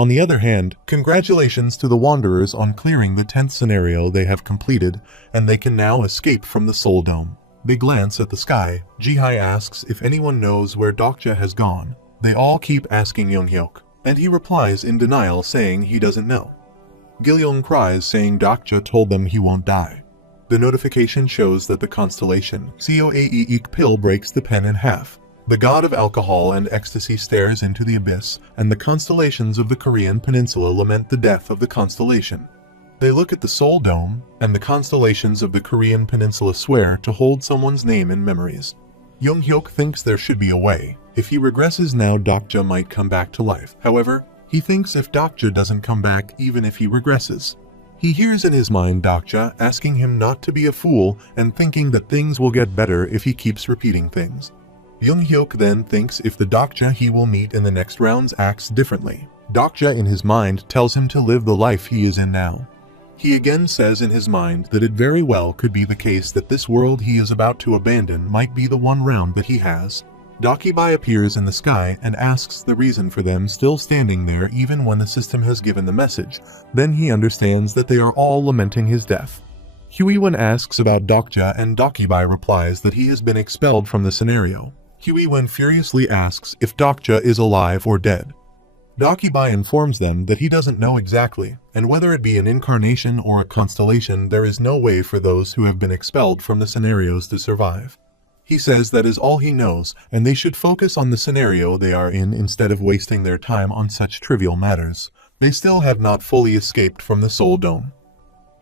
On the other hand, congratulations to the Wanderers on clearing the 10th scenario they have completed, and they can now escape from the Soul Dome. They glance at the sky. Jihai asks if anyone knows where Dokja has gone. They all keep asking Younghyuk, and he replies in denial saying he doesn't know. Gilyong cries saying Dokja told them he won't die. The notification shows that the Constellation Coaeek pill breaks the pen in half. The god of alcohol and ecstasy stares into the abyss, and the constellations of the Korean peninsula lament the death of the constellation. They look at the Soul Dome, and the constellations of the Korean peninsula swear to hold someone's name in memories. Younghyuk thinks there should be a way. If he regresses now, Dokja might come back to life. However, he thinks if Dokja doesn't come back even if he regresses. He hears in his mind Dokja asking him not to be a fool and thinking that things will get better if he keeps repeating things. Younghyuk then thinks if the Dokja he will meet in the next rounds acts differently. Dokja in his mind tells him to live the life he is in now. He again says in his mind that it very well could be the case that this world he is about to abandon might be the one round that he has. Dakibai appears in the sky and asks the reason for them still standing there even when the system has given the message. Then he understands that they are all lamenting his death. Huiwen asks about Dokja and Dakibai replies that he has been expelled from the scenario. Huiwen furiously asks if Dokja is alive or dead. Dakibai informs them that he doesn't know exactly, and whether it be an incarnation or a constellation, there is no way for those who have been expelled from the scenarios to survive. He says that is all he knows, and they should focus on the scenario they are in instead of wasting their time on such trivial matters. They still have not fully escaped from the Soul Dome.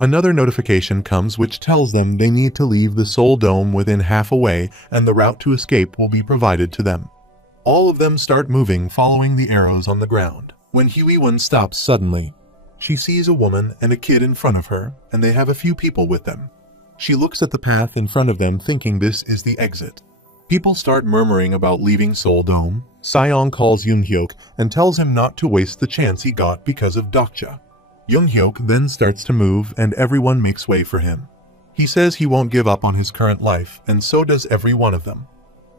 Another notification comes which tells them they need to leave the Soul Dome within half a way, and the route to escape will be provided to them. All of them start moving following the arrows on the ground. When Huiwen stops suddenly, she sees a woman and a kid in front of her, and they have a few people with them. She looks at the path in front of them thinking this is the exit. People start murmuring about leaving Soul Dome. Seong calls Younghyuk and tells him not to waste the chance he got because of Dokja. Younghyuk then starts to move and everyone makes way for him. He says he won't give up on his current life, and so does every one of them.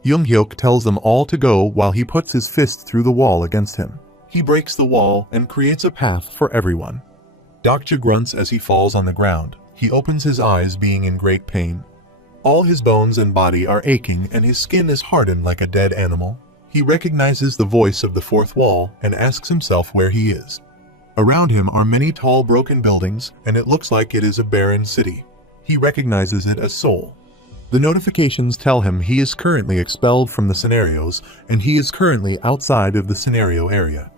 Younghyuk tells them all to go while he puts his fist through the wall against him. He breaks the wall and creates a path for everyone. Dokja grunts as he falls on the ground. He opens his eyes being in great pain. All his bones and body are aching and his skin is hardened like a dead animal. He recognizes the voice of the fourth wall and asks himself where he is. Around him are many tall broken buildings, and it looks like it is a barren city. He recognizes it as Seoul. The notifications tell him he is currently expelled from the scenarios, and he is currently outside of the scenario area.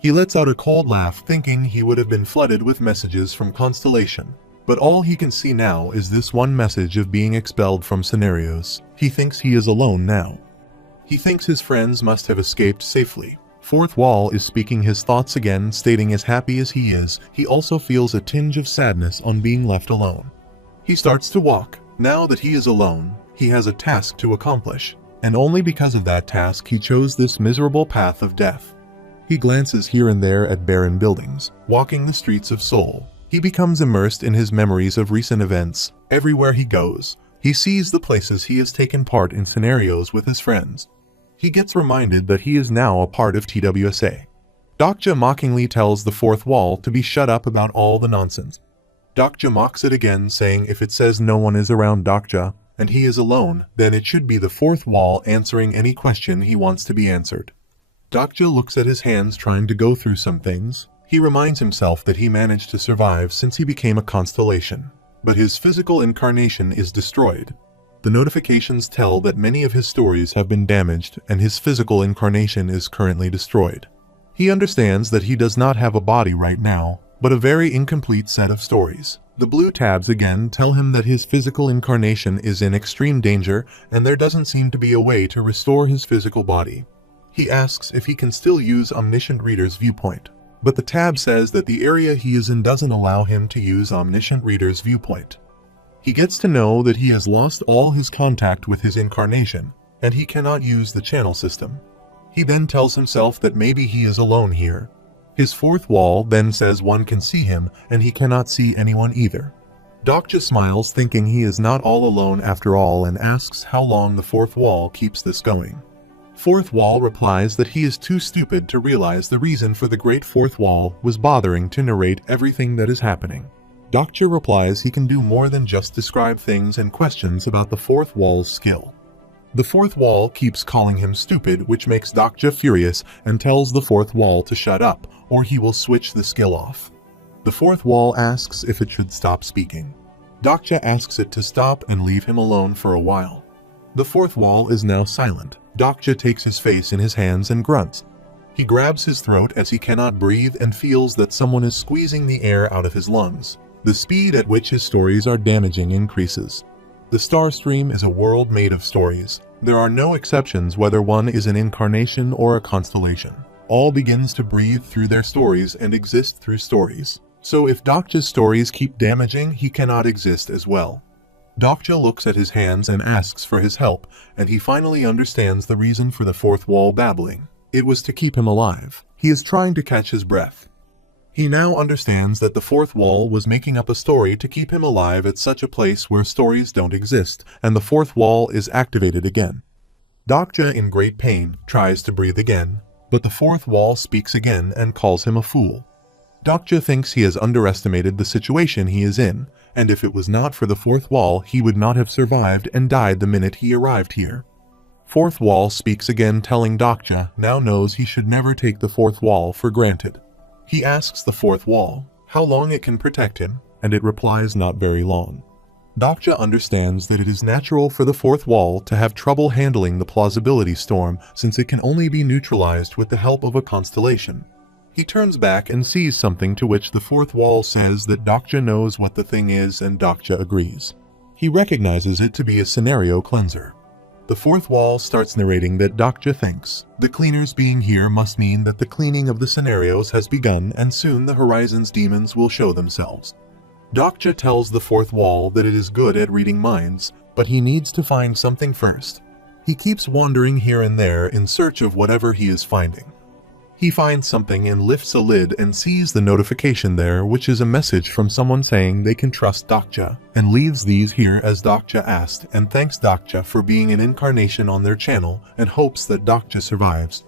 He lets out a cold laugh thinking he would have been flooded with messages from Constellation. But all he can see now is this one message of being expelled from scenarios. He thinks he is alone now. He thinks his friends must have escaped safely. Fourth Wall is speaking his thoughts again, stating as happy as he is, he also feels a tinge of sadness on being left alone. He starts to walk. Now that he is alone, he has a task to accomplish, and only because of that task he chose this miserable path of death. He glances here and there at barren buildings, walking the streets of Seoul. He becomes immersed in his memories of recent events. Everywhere he goes, he sees the places he has taken part in scenarios with his friends. He gets reminded that he is now a part of TWSA. Dokja mockingly tells the fourth wall to be shut up about all the nonsense. Dokja mocks it again, saying if it says no one is around Dokja, and he is alone, then it should be the fourth wall answering any question he wants to be answered. Dokja looks at his hands trying to go through some things. He reminds himself that he managed to survive since he became a constellation, but his physical incarnation is destroyed. The notifications tell that many of his stories have been damaged and his physical incarnation is currently destroyed. He understands that he does not have a body right now, but a very incomplete set of stories. The blue tabs again tell him that his physical incarnation is in extreme danger and there doesn't seem to be a way to restore his physical body. He asks if he can still use Omniscient Reader's viewpoint, but the tab says that the area he is in doesn't allow him to use Omniscient Reader's viewpoint. He gets to know that he has lost all his contact with his incarnation, and he cannot use the channel system. He then tells himself that maybe he is alone here. His fourth wall then says one can see him, and he cannot see anyone either. Dokja smiles thinking he is not all alone after all and asks how long the fourth wall keeps this going. Fourth Wall replies that he is too stupid to realize the reason for the Great Fourth Wall was bothering to narrate everything that is happening. Dokja replies he can do more than just describe things and questions about the Fourth Wall's skill. The Fourth Wall keeps calling him stupid, which makes Dokja furious and tells the Fourth Wall to shut up, or he will switch the skill off. The Fourth Wall asks if it should stop speaking. Dokja asks it to stop and leave him alone for a while. The Fourth Wall is now silent. Dokja takes his face in his hands and grunts. He grabs his throat as he cannot breathe and feels that someone is squeezing the air out of his lungs. The speed at which his stories are damaging increases. The Star Stream is a world made of stories. There are no exceptions whether one is an incarnation or a constellation. All begins to breathe through their stories and exist through stories. So if Dokja's stories keep damaging, he cannot exist as well. Dokja looks at his hands and asks for his help, and he finally understands the reason for the Fourth Wall babbling. It was to keep him alive. He is trying to catch his breath. He now understands that the Fourth Wall was making up a story to keep him alive at such a place where stories don't exist, and the Fourth Wall is activated again. Dokja, in great pain, tries to breathe again, but the Fourth Wall speaks again and calls him a fool. Dokja thinks he has underestimated the situation he is in, and if it was not for the Fourth Wall, he would not have survived and died the minute he arrived here. Fourth Wall speaks again, telling Dokja now knows he should never take the Fourth Wall for granted. He asks the Fourth Wall how long it can protect him, and it replies not very long. Dokja understands that it is natural for the Fourth Wall to have trouble handling the plausibility storm since it can only be neutralized with the help of a constellation. He turns back and sees something, to which the Fourth Wall says that Dokja knows what the thing is, and Dokja agrees. He recognizes it to be a scenario cleanser. The Fourth Wall starts narrating that Dokja thinks the cleaners being here must mean that the cleaning of the scenarios has begun and soon the Horizon's demons will show themselves. Dokja tells the Fourth Wall that it is good at reading minds, but he needs to find something first. He keeps wandering here and there in search of whatever he is finding. He finds something and lifts a lid and sees the notification there, which is a message from someone saying they can trust Dokja, and leaves these here as Dokja asked, and thanks Dokja for being an incarnation on their channel and hopes that Dokja survives.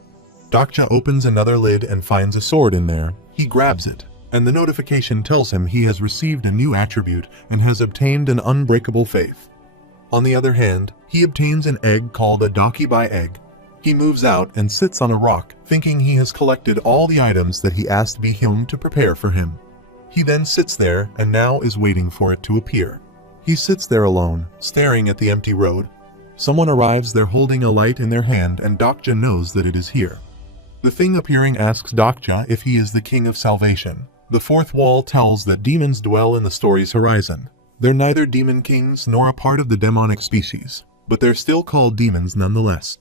Dokja opens another lid and finds a sword in there. He grabs it, and the notification tells him he has received a new attribute and has obtained an unbreakable faith. On the other hand, he obtains an egg called a Dokibai egg. He moves out and sits on a rock, thinking he has collected all the items that he asked Bihun to prepare for him. He then sits there and now is waiting for it to appear. He sits there alone, staring at the empty road. Someone arrives there holding a light in their hand, and Dokja knows that it is here. The thing appearing asks Dokja if he is the King of Salvation. The Fourth Wall tells that demons dwell in the story's horizon. They're neither demon kings nor a part of the demonic species, but they're still called demons nonetheless.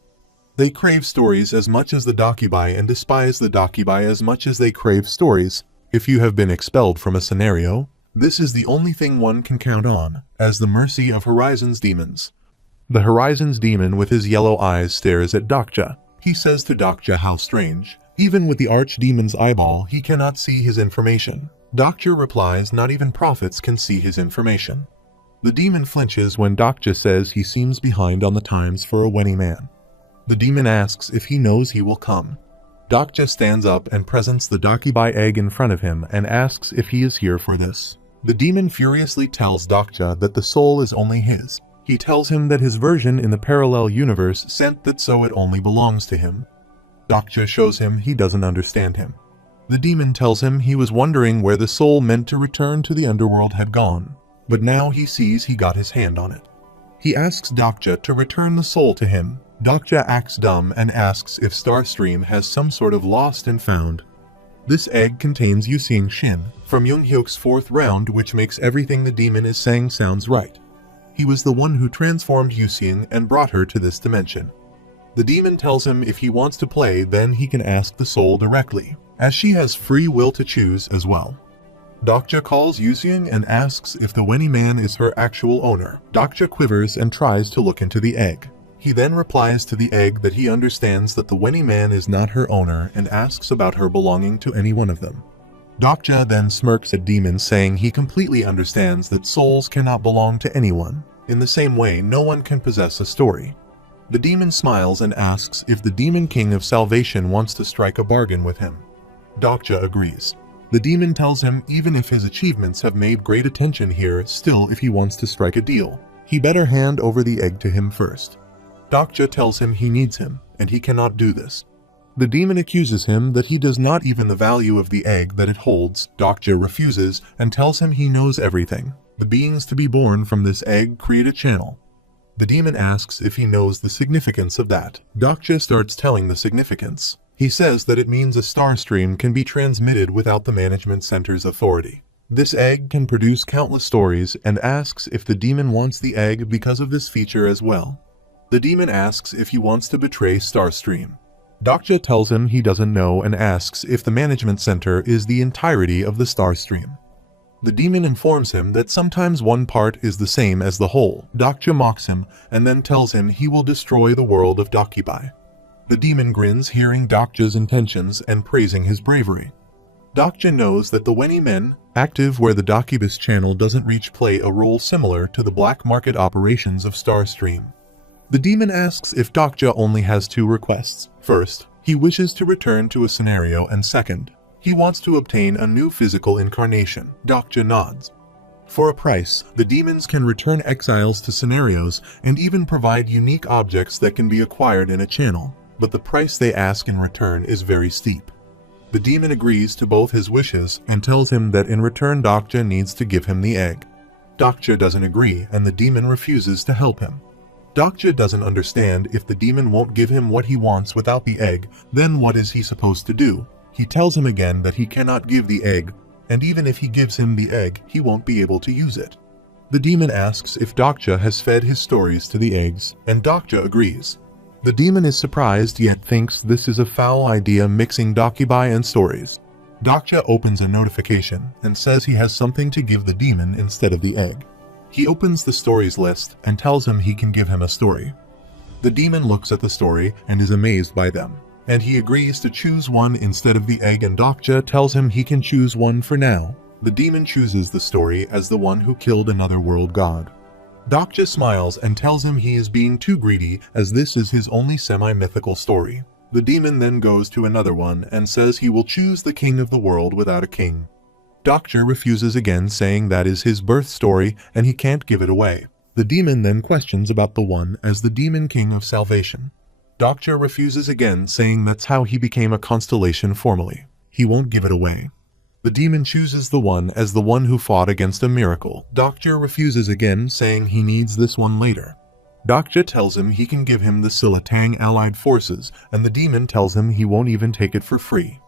They crave stories as much as the Dokibai and despise the Dokibai as much as they crave stories. If you have been expelled from a scenario, this is the only thing one can count on, as the mercy of Horizon's demons. The Horizon's demon with his yellow eyes stares at Dokja. He says to Dokja how strange. Even with the archdemon's eyeball, he cannot see his information. Dokja replies not even prophets can see his information. The demon flinches when Dokja says he seems behind on the times for a Weni man. The demon asks if he knows he will come. Dokja stands up and presents the Dokibai egg in front of him and asks if he is here for this. The demon furiously tells Dokja that the soul is only his. He tells him that his version in the parallel universe sent that, so it only belongs to him. Dokja shows him he doesn't understand him. The demon tells him he was wondering where the soul meant to return to the underworld had gone, but now he sees he got his hand on it. He asks Dokja to return the soul to him. Dokja acts dumb and asks if Starstream has some sort of lost and found. This egg contains Yuseing Shin from Younghyuk's fourth round, which makes everything the demon is saying sounds right. He was the one who transformed Yuseing and brought her to this dimension. The demon tells him if he wants to play, then he can ask the soul directly, as she has free will to choose as well. Dokja calls Yuseing and asks if the Weni man is her actual owner. Dokja quivers and tries to look into the egg. He then replies to the egg that he understands that the Weni man is not her owner and asks about her belonging to any one of them. Dokja then smirks at demon, saying he completely understands that souls cannot belong to anyone. In the same way, no one can possess a story. The demon smiles and asks if the Demon King of Salvation wants to strike a bargain with him. Dokja agrees. The demon tells him even if his achievements have made great attention here, still if he wants to strike a deal, he better hand over the egg to him first. Dokja tells him he needs him, and he cannot do this. The demon accuses him that he does not even the value of the egg that it holds. Dokja refuses and tells him he knows everything. The beings to be born from this egg create a channel. The demon asks if he knows the significance of that. Dokja starts telling the significance. He says that it means a star stream can be transmitted without the management center's authority. This egg can produce countless stories and asks if the demon wants the egg because of this feature as well. The demon asks if he wants to betray Starstream. Dokja tells him he doesn't know and asks if the management center is the entirety of the Starstream. The demon informs him that sometimes one part is the same as the whole. Dokja mocks him and then tells him he will destroy the world of Dokibai. The demon grins hearing Dokja's intentions and praising his bravery. Dokja knows that the Weni men, active where the Dokibus channel doesn't reach, play a role similar to the black market operations of Starstream. The demon asks if Dokja only has two requests. First, he wishes to return to a scenario, and second, he wants to obtain a new physical incarnation. Dokja nods. For a price, the demons can return exiles to scenarios and even provide unique objects that can be acquired in a channel. But the price they ask in return is very steep. The demon agrees to both his wishes and tells him that in return Dokja needs to give him the egg. Dokja doesn't agree and the demon refuses to help him. Dokja doesn't understand if the demon won't give him what he wants without the egg, then what is he supposed to do? He tells him again that he cannot give the egg, and even if he gives him the egg, he won't be able to use it. The demon asks if Dokja has fed his stories to the eggs, and Dokja agrees. The demon is surprised yet thinks this is a foul idea, mixing Dokibai and stories. Dokja opens a notification and says he has something to give the demon instead of the egg. He opens the stories list and tells him he can give him a story. The demon looks at the story and is amazed by them, and he agrees to choose one instead of the egg, and Dokja tells him he can choose one for now. The demon chooses the story as the one who killed another world god. Dokja smiles and tells him he is being too greedy as this is his only semi-mythical story. The demon then goes to another one and says he will choose the king of the world without a king. Dokja refuses again, saying that is his birth story and he can't give it away. The demon then questions about the one as the Demon King of Salvation. Dokja refuses again, saying that's how he became a constellation formally. He won't give it away. The demon chooses the one as the one who fought against a miracle. Dokja refuses again, saying he needs this one later. Dokja tells him he can give him the Silatang allied forces, and the demon tells him he won't even take it for free.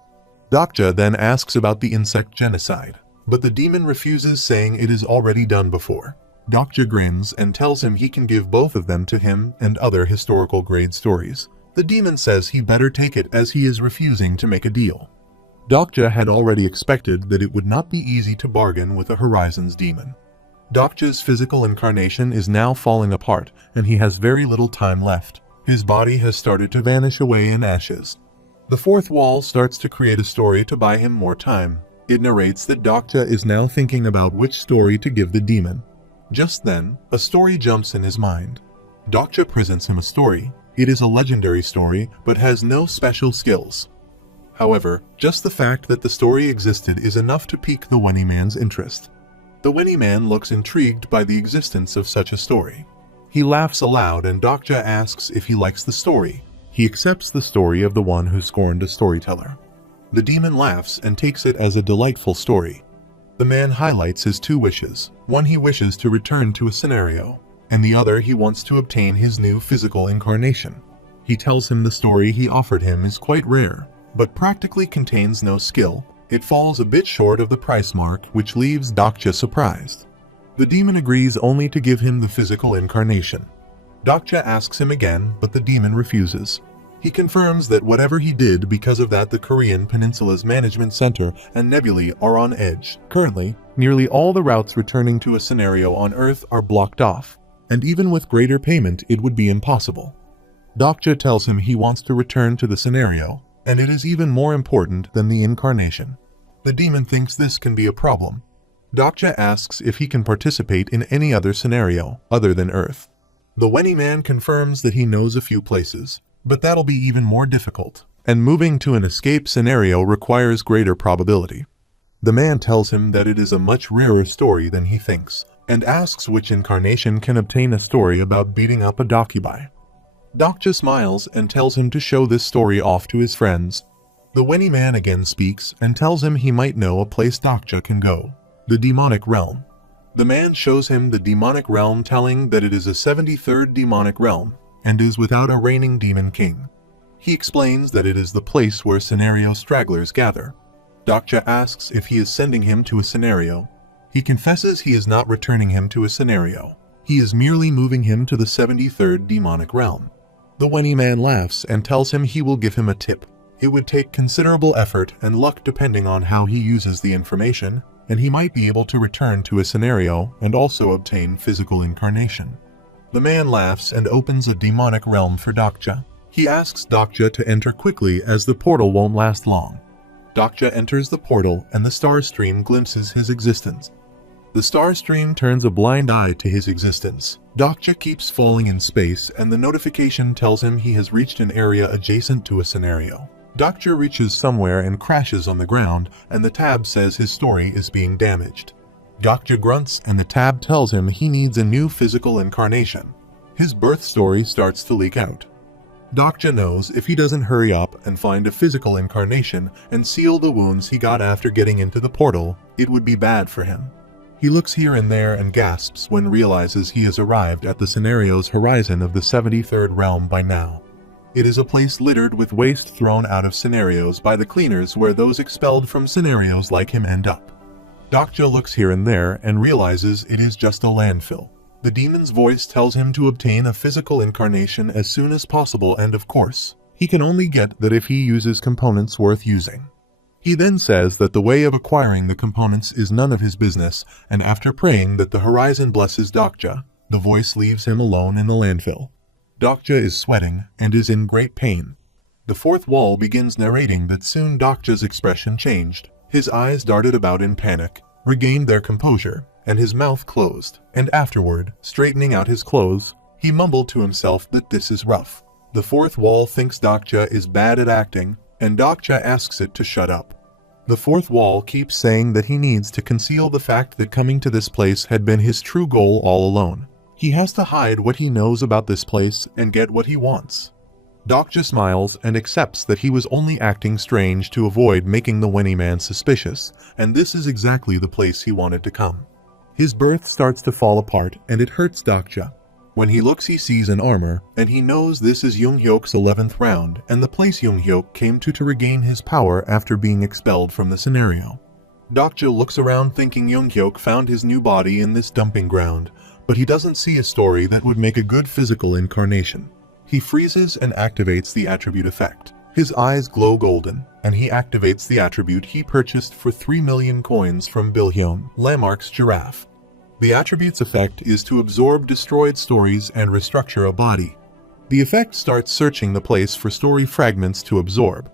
Dokja then asks about the insect genocide, but the demon refuses, saying it is already done before. Dokja grins and tells him he can give both of them to him and other historical grade stories. The demon says he better take it as he is refusing to make a deal. Dokja had already expected that it would not be easy to bargain with a Horizons demon. Dokja's physical incarnation is now falling apart and he has very little time left. His body has started to vanish away in ashes. The fourth wall starts to create a story to buy him more time. It narrates that Dokja is now thinking about which story to give the demon. Just then, a story jumps in his mind. Dokja presents him a story. It is a legendary story, but has no special skills. However, just the fact that the story existed is enough to pique the Weni man's interest. The Weni man looks intrigued by the existence of such a story. He laughs aloud and Dokja asks if he likes the story. He accepts the story of the one who scorned a storyteller. The demon laughs and takes it as a delightful story. The man highlights his two wishes. One, he wishes to return to a scenario, and the other, he wants to obtain his new physical incarnation. He tells him the story he offered him is quite rare, but practically contains no skill. It falls a bit short of the price mark, which leaves Dokja surprised. The demon agrees only to give him the physical incarnation. Dokja asks him again, but the demon refuses. He confirms that whatever he did, because of that the Korean Peninsula's management center and nebulae are on edge. Currently, nearly all the routes returning to a scenario on Earth are blocked off, and even with greater payment it would be impossible. Dokja tells him he wants to return to the scenario, and it is even more important than the incarnation. The demon thinks this can be a problem. Dokja asks if he can participate in any other scenario other than Earth. The Weni man confirms that he knows a few places, but that'll be even more difficult, and moving to an escape scenario requires greater probability. The man tells him that it is a much rarer story than he thinks, and asks which incarnation can obtain a story about beating up a Dokubai. Dokja smiles and tells him to show this story off to his friends. The Weni man again speaks and tells him he might know a place Dokja can go, the demonic realm. The man shows him the demonic realm, telling that it is a 73rd demonic realm, and is without a reigning demon king. He explains that it is the place where scenario stragglers gather. Dokja asks if he is sending him to a scenario. He confesses he is not returning him to a scenario. He is merely moving him to the 73rd demonic realm. The Weni man laughs and tells him he will give him a tip. It would take considerable effort and luck depending on how he uses the information, and he might be able to return to a scenario and also obtain physical incarnation. The man laughs and opens a demonic realm for Dokja. He asks Dokja to enter quickly as the portal won't last long. Dokja enters the portal and the star stream glimpses his existence. The star stream turns a blind eye to his existence. Dokja keeps falling in space and the notification tells him he has reached an area adjacent to a scenario. Dokja reaches somewhere and crashes on the ground, and the tab says his story is being damaged. Dokja grunts and the tab tells him he needs a new physical incarnation. His birth story starts to leak out. Dokja knows if he doesn't hurry up and find a physical incarnation and seal the wounds he got after getting into the portal, it would be bad for him. He looks here and there and gasps when realizes he has arrived at the scenario's horizon of the 73rd realm by now. It is a place littered with waste thrown out of scenarios by the cleaners where those expelled from scenarios like him end up. Dokja looks here and there and realizes it is just a landfill. The demon's voice tells him to obtain a physical incarnation as soon as possible, and of course, he can only get that if he uses components worth using. He then says that the way of acquiring the components is none of his business, and after praying that the horizon blesses Dokja, the voice leaves him alone in the landfill. Dokja is sweating and is in great pain. The fourth wall begins narrating that soon Dokja's expression changed. His eyes darted about in panic, regained their composure, and his mouth closed, and afterward, straightening out his clothes, he mumbled to himself that this is rough. The fourth wall thinks Dokja is bad at acting, and Dokja asks it to shut up. The fourth wall keeps saying that he needs to conceal the fact that coming to this place had been his true goal all alone. He has to hide what he knows about this place and get what he wants. Dokja smiles and accepts that he was only acting strange to avoid making the Weni man suspicious, and this is exactly the place he wanted to come. His birth starts to fall apart and it hurts Dokja. When he looks he sees an armor, and he knows this is Younghyok's 11th round and the place Younghyok came to regain his power after being expelled from the scenario. Dokja looks around thinking Younghyok found his new body in this dumping ground, but he doesn't see a story that would make a good physical incarnation. He freezes and activates the attribute effect. His eyes glow golden, and he activates the attribute he purchased for 3 million coins from Bilhyun, Lamarck's giraffe. The attribute's effect is to absorb destroyed stories and restructure a body. The effect starts searching the place for story fragments to absorb.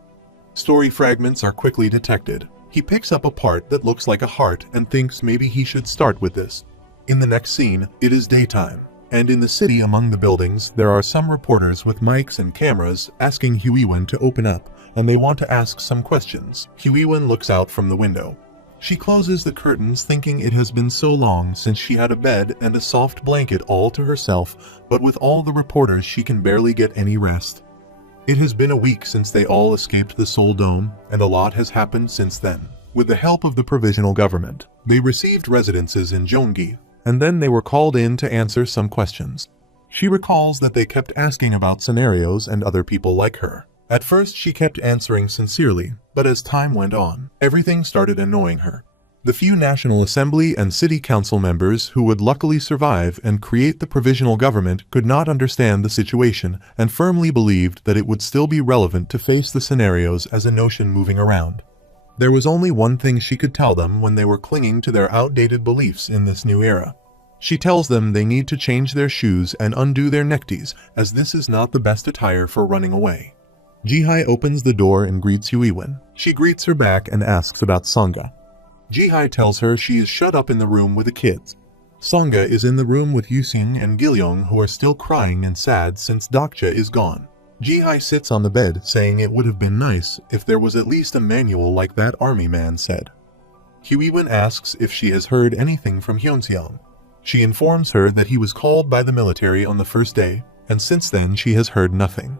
Story fragments are quickly detected. He picks up a part that looks like a heart and thinks maybe he should start with this. In the next scene, it is daytime, and in the city among the buildings there are some reporters with mics and cameras asking Huiwen to open up, and they want to ask some questions. Huiwen looks out from the window. She closes the curtains thinking it has been so long since she had a bed and a soft blanket all to herself, but with all the reporters she can barely get any rest. It has been a week since they all escaped the Soul Dome, and a lot has happened since then. With the help of the provisional government, they received residences in Gyeonggi, and then they were called in to answer some questions. She recalls that they kept asking about scenarios and other people like her. At first she kept answering sincerely, but as time went on, everything started annoying her. The few National Assembly and City Council members who would luckily survive and create the provisional government could not understand the situation and firmly believed that it would still be relevant to face the scenarios as a notion moving around. There was only one thing she could tell them when they were clinging to their outdated beliefs in this new era. She tells them they need to change their shoes and undo their neckties, as this is not the best attire for running away. Jihai opens the door and greets Huiwen. She greets her back and asks about Sangha. Jihai tells her she is shut up in the room with the kids. Songa is in the room with Yusing and Gilyong, who are still crying and sad since Dokja is gone. Jihai sits on the bed saying it would have been nice if there was at least a manual like that army man said. Huiwen asks if she has heard anything from Hyunseong. She informs her that he was called by the military on the first day, and since then she has heard nothing.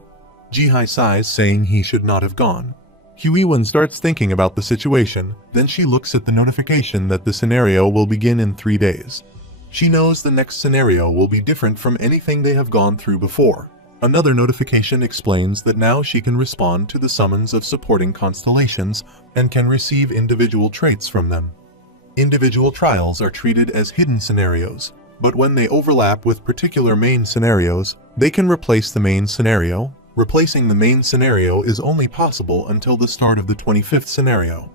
Jihai sighs saying he should not have gone. Huiwen starts thinking about the situation, then she looks at the notification that the scenario will begin in 3 days. She knows the next scenario will be different from anything they have gone through before. Another notification explains that now she can respond to the summons of supporting constellations and can receive individual traits from them. Individual trials are treated as hidden scenarios, but when they overlap with particular main scenarios, they can replace the main scenario. Replacing the main scenario is only possible until the start of the 25th scenario.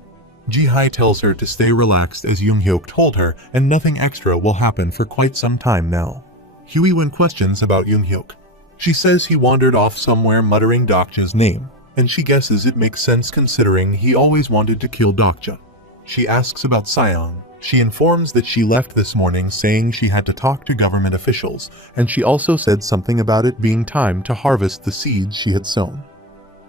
Jihai tells her to stay relaxed as Younghyuk told her, and nothing extra will happen for quite some time now. Huiwen questions about Younghyuk. She says he wandered off somewhere muttering Dokja's name, and she guesses it makes sense considering he always wanted to kill Dokja. She asks about Seong. She informs that she left this morning saying she had to talk to government officials, and she also said something about it being time to harvest the seeds she had sown.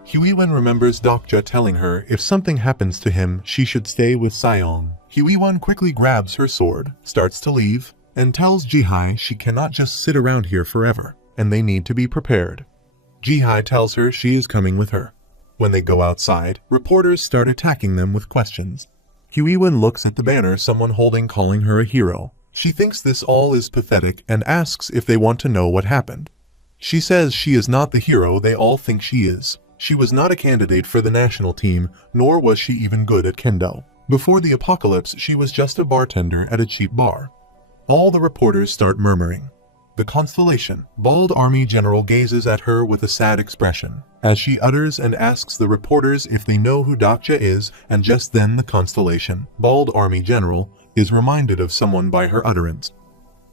Huiwen remembers Dokja telling her if something happens to him, she should stay with Seong. Huiwen quickly grabs her sword, starts to leave, and tells Jihai she cannot just sit around here forever, and they need to be prepared. Jihai tells her she is coming with her. When they go outside, reporters start attacking them with questions. Huiwen looks at the banner someone holding calling her a hero. She thinks this all is pathetic and asks if they want to know what happened. She says she is not the hero they all think she is. She was not a candidate for the national team, nor was she even good at kendo. Before the apocalypse, she was just a bartender at a cheap bar. All the reporters start murmuring. The Constellation, bald army general gazes at her with a sad expression, as she utters and asks the reporters if they know who Dokja is, and just then the Constellation, bald army general, is reminded of someone by her utterance.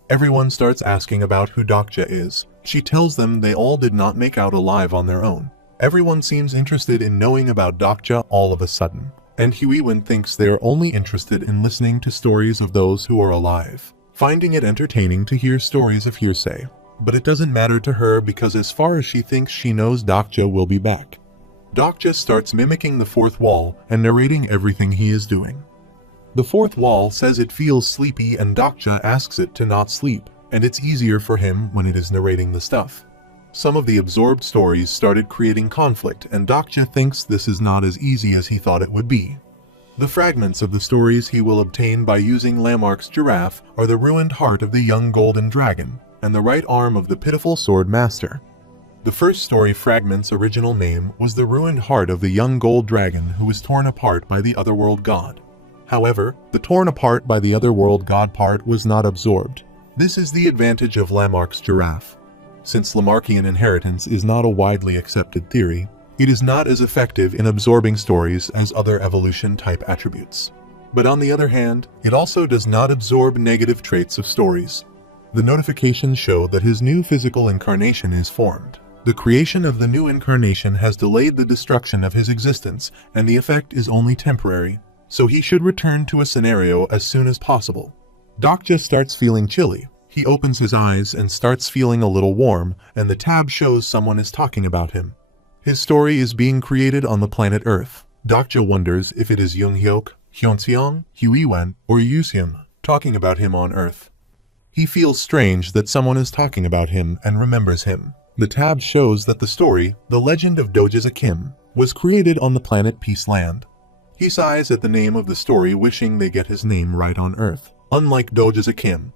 Everyone starts asking about who Dokja is. She tells them they all did not make out alive on their own. Everyone seems interested in knowing about Dokja all of a sudden, and Huiwen thinks they are only interested in listening to stories of those who are alive, finding it entertaining to hear stories of hearsay. But it doesn't matter to her because as far as she thinks she knows Dokja will be back. Dokja starts mimicking the fourth wall and narrating everything he is doing. The fourth wall says it feels sleepy and Dokja asks it to not sleep, and it's easier for him when it is narrating the stuff. Some of the absorbed stories started creating conflict, and Dokja thinks this is not as easy as he thought it would be. The fragments of the stories he will obtain by using Lamarck's giraffe are the ruined heart of the young golden dragon, and the right arm of the pitiful sword master. The first story fragment's original name was the ruined heart of the young gold dragon who was torn apart by the otherworld god. However, the torn apart by the otherworld god part was not absorbed. This is the advantage of Lamarck's giraffe. Since Lamarckian inheritance is not a widely accepted theory, it is not as effective in absorbing stories as other evolution-type attributes. But on the other hand, it also does not absorb negative traits of stories. The notifications show that his new physical incarnation is formed. The creation of the new incarnation has delayed the destruction of his existence, and the effect is only temporary, so he should return to a scenario as soon as possible. Dokja starts feeling chilly. He opens his eyes and starts feeling a little warm, and the tab shows someone is talking about him. His story is being created on the planet Earth. Dokja wonders if it is Younghyuk, Hyunseong, Huiwen, or Yuseum talking about him on Earth. He feels strange that someone is talking about him and remembers him. The tab shows that the story, The Legend of Doja's Kim, was created on the planet Peaceland. He sighs at the name of the story, wishing they get his name right on Earth, unlike Doja's Kim.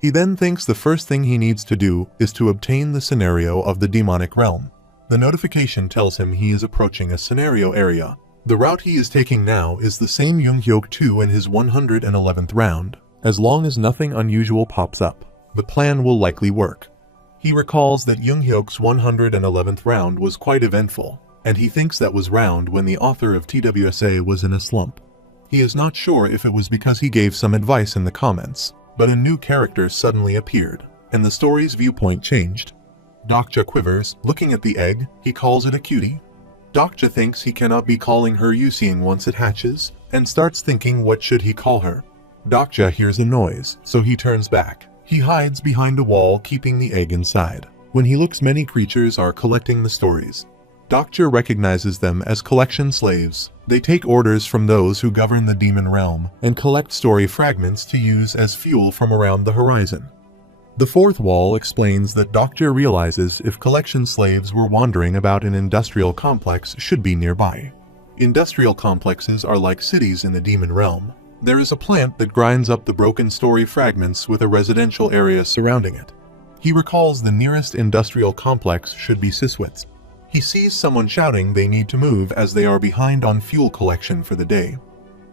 He then thinks the first thing he needs to do is to obtain the scenario of the demonic realm. The notification tells him he is approaching a scenario area. The route he is taking now is the same Younghyuk 2 in his 111th round. As long as nothing unusual pops up, the plan will likely work. He recalls that Younghyuk's 111th round was quite eventful, and he thinks that was round when the author of TWSA was in a slump. He is not sure if it was because he gave some advice in the comments, but a new character suddenly appeared, and the story's viewpoint changed. Dokja quivers, looking at the egg. He calls it a cutie. Dokja thinks he cannot be calling her Yuseing once it hatches, and starts thinking what should he call her. Dokja hears a noise, so he turns back. He hides behind a wall, keeping the egg inside. When he looks, many creatures are collecting the stories. Dokja recognizes them as collection slaves. They take orders from those who govern the demon realm and collect story fragments to use as fuel from around the horizon. The fourth wall explains that Dokja realizes if collection slaves were wandering about an industrial complex should be nearby. Industrial complexes are like cities in the demon realm. There is a plant that grinds up the broken story fragments with a residential area surrounding it. He recalls the nearest industrial complex should be Siswitz. He sees someone shouting they need to move as they are behind on fuel collection for the day.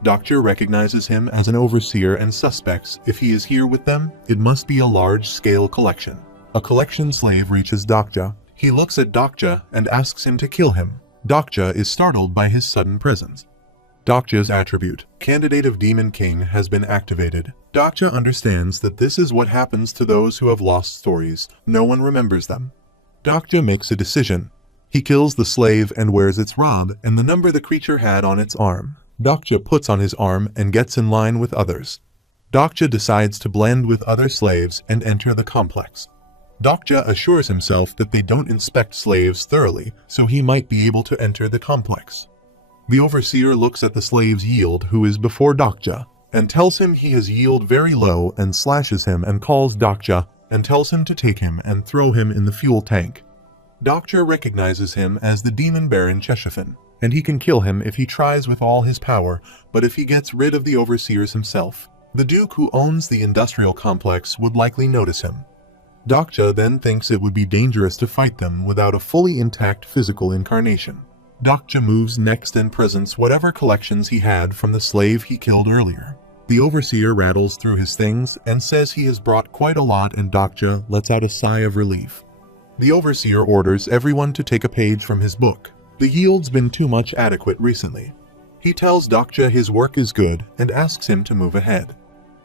Dokja recognizes him as an overseer and suspects if he is here with them, it must be a large-scale collection. A collection slave reaches Dokja. He looks at Dokja and asks him to kill him. Dokja is startled by his sudden presence. Dokja's attribute, Candidate of Demon King, has been activated. Dokja understands that this is what happens to those who have lost stories. No one remembers them. Dokja makes a decision. He kills the slave and wears its robe and the number the creature had on its arm. Dokja puts on his arm and gets in line with others. Dokja decides to blend with other slaves and enter the complex. Dokja assures himself that they don't inspect slaves thoroughly, so he might be able to enter the complex. The overseer looks at the slave's yield, who is before Dokja, and tells him he has yield very low and slashes him and calls Dokja and tells him to take him and throw him in the fuel tank. Dokja recognizes him as the demon baron Cheshafin, and he can kill him if he tries with all his power, but if he gets rid of the overseers himself. The duke who owns the industrial complex would likely notice him. Dokja then thinks it would be dangerous to fight them without a fully intact physical incarnation. Dokja moves next and presents whatever collections he had from the slave he killed earlier. The overseer rattles through his things and says he has brought quite a lot, and Dokja lets out a sigh of relief. The overseer orders everyone to take a page from his book. The yield's been too much adequate recently. He tells Dokja his work is good and asks him to move ahead.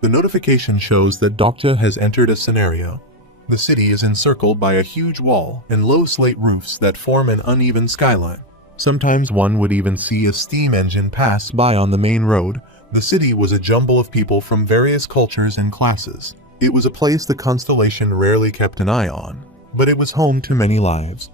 The notification shows that Dokja has entered a scenario. The city is encircled by a huge wall and low slate roofs that form an uneven skyline. Sometimes one would even see a steam engine pass by on the main road. The city was a jumble of people from various cultures and classes. It was a place the Constellation rarely kept an eye on, but it was home to many lives.